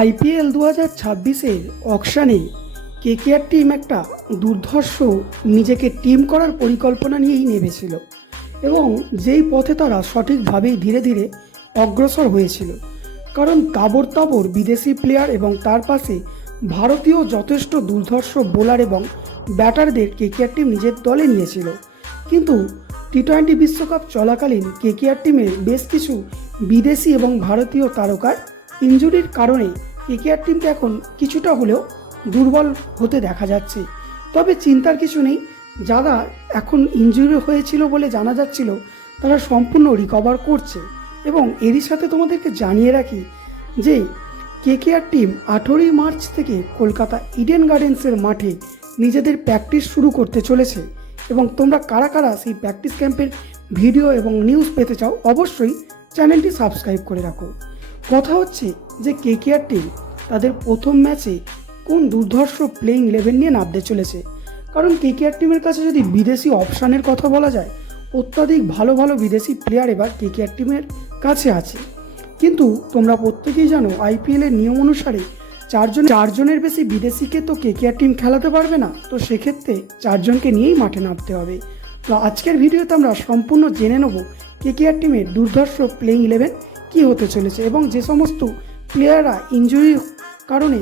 IPL 2026-এর অকশানে KKR team একটা দুর্ধর্ষ নিজেকে টিম করার পরিকল্পনা নিয়েই নেমেছিল এবং যেই পথে তারা সঠিকভাবেই ধীরে ধীরে অগ্রসর হয়েছিল। কারণ তাবড় তাবড় বিদেশি প্লেয়ার এবং তার পাশে ভারতীয় যথেষ্ট দুর্ধর্ষ বোলার এবং ব্যাটারদের কেকেআর টিম নিজের দলে নিয়েছিল। কিন্তু টি-20 বিশ্বকাপ চলাকালীন কেকেআর টিমের বেশ কিছু বিদেশি এবং ভারতীয় তারকার ইনজুরির কারণে কেকেআর টিমকে এখন কিছুটা হলেও দুর্বল হতে দেখা যাচ্ছে। তবে চিন্তার কিছু নেই, যারা এখন ইনজুরি হয়েছিল বলে জানা যাচ্ছিল তারা সম্পূর্ণ রিকভার করছে। এবং এরই সাথে তোমাদেরকে জানিয়ে রাখি যে কেকেআর টিম 18ই মার্চ থেকে কলকাতা ইডেন গার্ডেন্সের মাঠে নিজেদের প্র্যাকটিস শুরু করতে চলেছে। এবং তোমরা কারা কারা সেই প্র্যাকটিস ক্যাম্পের ভিডিও এবং নিউজ পেতে চাও অবশ্যই চ্যানেলটি সাবস্ক্রাইব করে রাখো। কথা হচ্ছে যে কেকেআর টিম তাদের প্রথম ম্যাচে কোন দুর্ধর্ষ প্লেইং 11 নিয়ে নামতে চলেছে। কারণ কেকেআর টিমের কাছে যদি বিদেশি অপশানের কথা বলা যায়, অত্যাধিক ভালো ভালো বিদেশি প্লেয়ার এবার কেকেআর টিমের কাছে আছে। কিন্তু তোমরা প্রত্যেকেই জানো আইপিএলের নিয়ম অনুসারে চারজনের বেশি বিদেশিকে তো কেকেআর টিম খেলাতে পারবে না, তো সেক্ষেত্রে চারজনকে নিয়েই মাঠে নামতে হবে। তো আজকের ভিডিওতে আমরা সম্পূর্ণ জেনে নেব কেকেআর টিমের দুর্ধর্ষ প্লেইং 11 কী হতে চলেছে এবং যে সমস্ত প্লেয়াররা ইনজুরির কারণে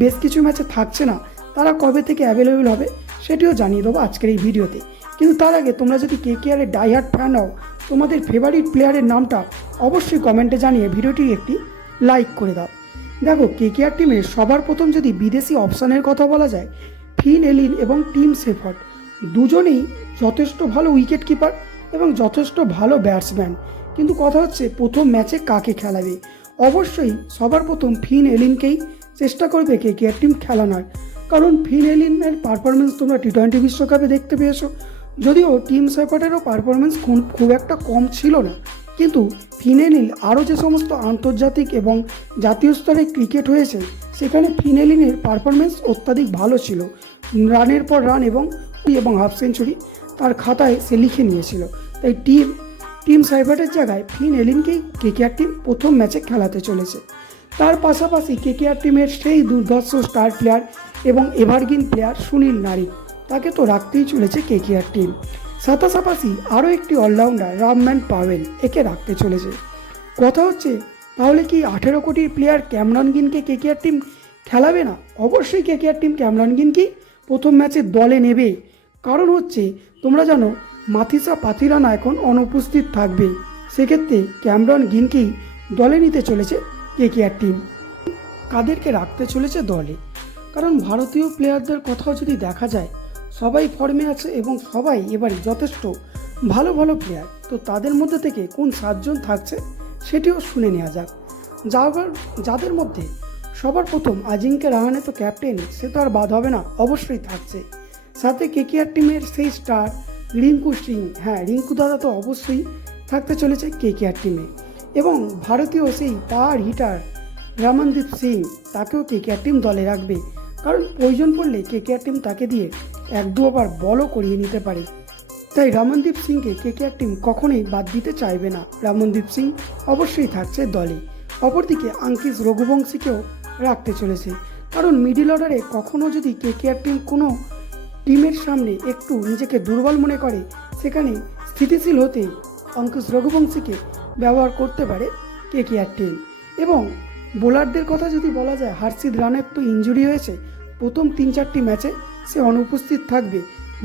বেশ কিছু ম্যাচে থাকছে না তারা কবে থেকে অ্যাভেলেবেল হবে সেটিও জানিয়ে দেবো আজকের এই ভিডিওতে। কিন্তু তার আগে তোমরা যদি কেকেআরের ডাইহার্ট ফ্যান হও, তোমাদের ফেভারিট প্লেয়ারের নামটা অবশ্যই কমেন্টে জানিয়ে ভিডিওটি একটি লাইক করে দাও। দেখো, কেকেআর টিমের সবার প্রথম যদি বিদেশি অপশানের কথা বলা যায়, ফিন এলিন এবং টিম শেফার্ড দুজনেই যথেষ্ট ভালো উইকেট কিপার এবং যথেষ্ট ভালো ব্যাটসম্যান। কিন্তু কথা হচ্ছে প্রথম ম্যাচে কাকে খেলাবে। অবশ্যই সবার প্রথম ফিন এলিনকেই চেষ্টা করবে কেকেআর টিম খেলানোর। কারণ ফিন এলিনের পারফরমেন্স তোমরা টি-20 বিশ্বকাপে দেখতে পেয়েছো, যদিও টিম শেফার্ডেরও পারফরমেন্স খুব একটা কম ছিল না। কিন্তু ফিন এলিন আরও যে সমস্ত আন্তর্জাতিক এবং জাতীয় স্তরে ক্রিকেট হয়েছে সেখানে ফিন এলিনের পারফরমেন্স অত্যাধিক ভালো ছিল। রানের পর রান এবং হাফ সেঞ্চুরি তার খাতায় সে লিখে নিয়েছিল। তাই টিম শেফার্ডের জায়গায় ফিন এলিনকেই কেকেআর টিম প্রথম ম্যাচে খেলাতে চলেছে। তার পাশাপাশি কেকেআর টিমের সেই দুর্ধর্ষ স্টার প্লেয়ার এবং এভারগ্রিন প্লেয়ার সুনীল নারিন, তাকে তো রাখতেই চলেছে কেকেআর টিম। পাশাপাশি আরও একটি অলরাউন্ডার রামম্যান পাওয়েল, একে রাখতে চলেছে। কথা হচ্ছে তাহলে কি 18 কোটির প্লেয়ার ক্যামরন গ্রিনকে কেকেআর টিম খেলাবে না? অবশ্যই কেকেআর টিম ক্যামরন গ্রিনকেই প্রথম ম্যাচে দলে নেবে। কারণ হচ্ছে তোমরা জানো মাথিসা পাথিরানা এখন অনুপস্থিত থাকবে, সেক্ষেত্রে ক্যামরন গ্রিনকেই দলে নিতে চলেছে কেকেআর টিম। কাদেরকে রাখতে চলেছে দলে? কারণ ভারতীয় প্লেয়ারদের কথাও যদি দেখা যায়, সবাই ফর্মে আছে এবং সবাই এবারে যথেষ্ট ভালো ভালো প্লেয়ার। তো তাদের মধ্যে থেকে কোন 7 জন থাকছে সেটিও শুনে নেওয়া যাক। যাদের মধ্যে সবার প্রথম আজিঙ্ক্য রাহানে তো ক্যাপ্টেন, সে তো আর বাদ হবে না, অবশ্যই থাকছে। সাথে কেকেআর টিমের সেই স্টার রিঙ্কু সিং, হ্যাঁ রিঙ্কু দাদা তো অবশ্যই থাকতে চলেছে কেকেআর টিমে। এবং ভারতীয় সেই পাওয়ার হিটার রমনদীপ সিং, তাকেও কেকেআর টিম দলে রাখবে। কারণ প্রয়োজন পড়লে কেকেআর টিম তাকে দিয়ে 1-2 ওভার বলও করিয়ে নিতে পারে। তাই রমনদীপ সিংকে কেকেআর টিম কখনোই বাদ দিতে চাইবে না। রমনদীপ সিং অবশ্যই থাকছে দলে। অপরদিকে আঙ্কিশ রঘুবংশীকেও রাখতে চলেছে। কারণ মিডিল অর্ডারে কখনও যদি কেকেআর টিম কোনো টিমের সামনে একটু নিজেকে দুর্বল মনে করে, সেখানে স্থিতিশীল হতে আঙ্কিশ রঘুবংশীকে ব্যবহার করতে পারে কেকেআর টিম। এবং বোলারদের কথা যদি বলা যায়, হর্ষিত রানের তো ইনজুরি হয়েছে, প্রথম 3-4টি ম্যাচে সে অনুপস্থিত থাকবে,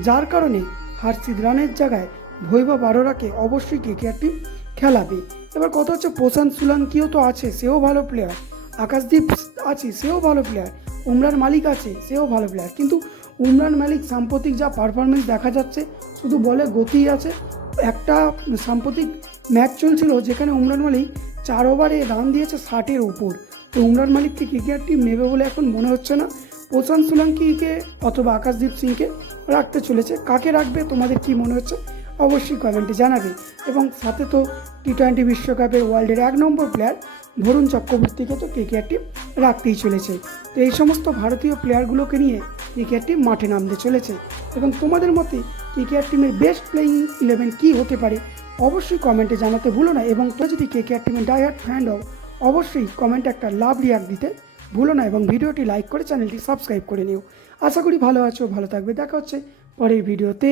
যার কারণে হর্ষিত রানের জায়গায় বৈভব আরোরাকে অবশ্যই কেকেআর টিম খেলাবে। এবার কথা হচ্ছে প্রশান্ত সোলাঙ্কিও তো আছে, সেও ভালো প্লেয়ার। আকাশদীপ আছে, সেও ভালো প্লেয়ার। উমরান মালিক আছে, সেও ভালো প্লেয়ার। কিন্তু উমরান মালিক সাম্প্রতিক যা পারফরমেন্স দেখা যাচ্ছে, শুধু বলে গতিই আছে। একটা সাম্প্রতিক ম্যাচ চলছিল যেখানে উমরান মালিক 4 ওভারে রান দিয়েছে 60-এর উপর। তো উমরান মালিককে কেকেআর টিম নেবে বলে এখন মনে হচ্ছে না। প্রশান্ত সোলাঙ্কিকে অথবা আকাশদীপ সিংকে রাখতে চলেছে। কাকে রাখবে তোমাদের কি মনে হচ্ছে অবশ্যই কমেন্টে জানাবে। এবং সাথে তো টি-20 বিশ্বকাপের ওয়ার্ল্ডের 1 নম্বর প্লেয়ার বরুণ চক্রবর্তীকে তো কেকেআর টিম রাখতেই চলেছে। তো এই সমস্ত ভারতীয় প্লেয়ারগুলোকে নিয়ে কেকেআর টিম মাঠে নামতে চলেছে। এবং তোমাদের মতে কেকেআর টিমের বেস্ট প্লেইং 11 কী হতে পারে অবশ্যই কমেন্টে জানাতে ভুলো না। এবং তো যদি কেকেআর টিমের ডাইহার্ট ফ্যান হও, অবশ্যই কমেন্টে একটা লাভ রিয়াক্ট দিতে ভুলো না এবং ভিডিওটি লাইক করে চ্যানেলটি সাবস্ক্রাইব করে নিও। আশা করি ভালো আছো, ভালো থাকবে। দেখা হচ্ছে পরের ভিডিওতে।